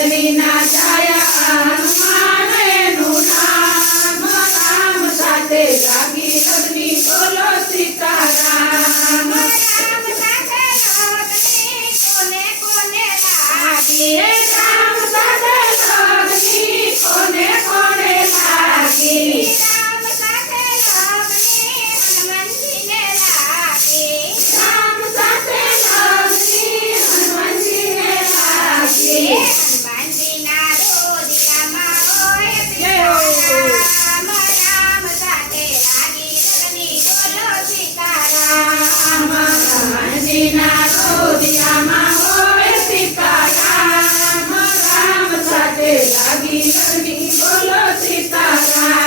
पुतली ना छाया হাতে লাগিল নিকল সিতারা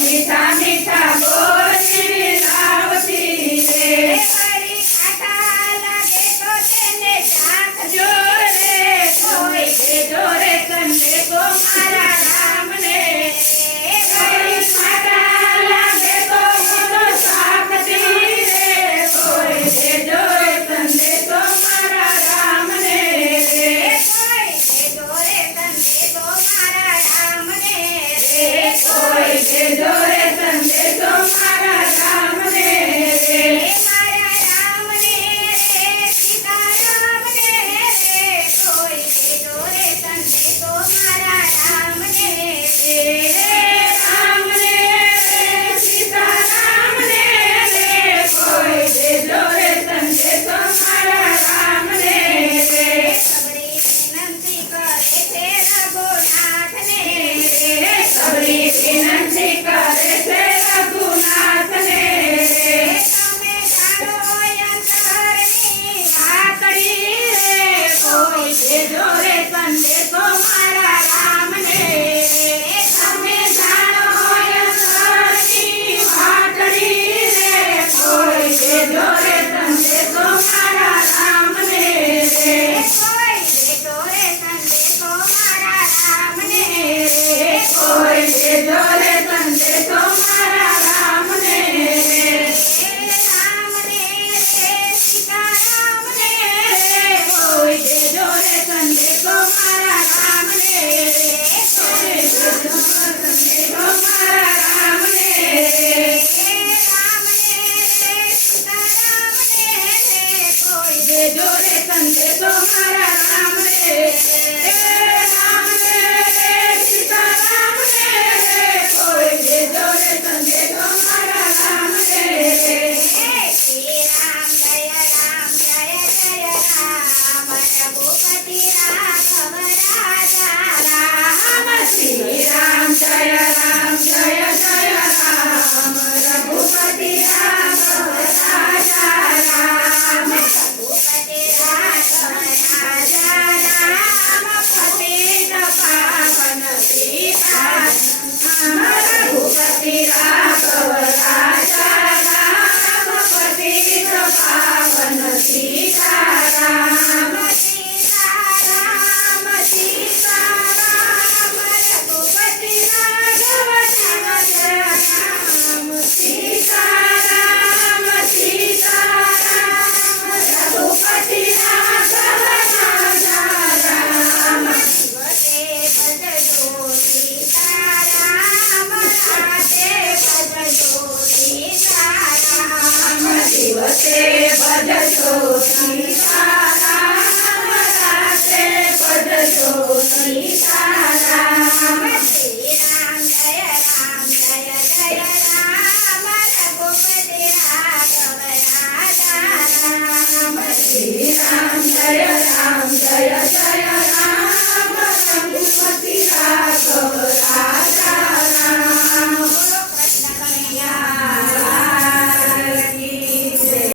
Misa, misa.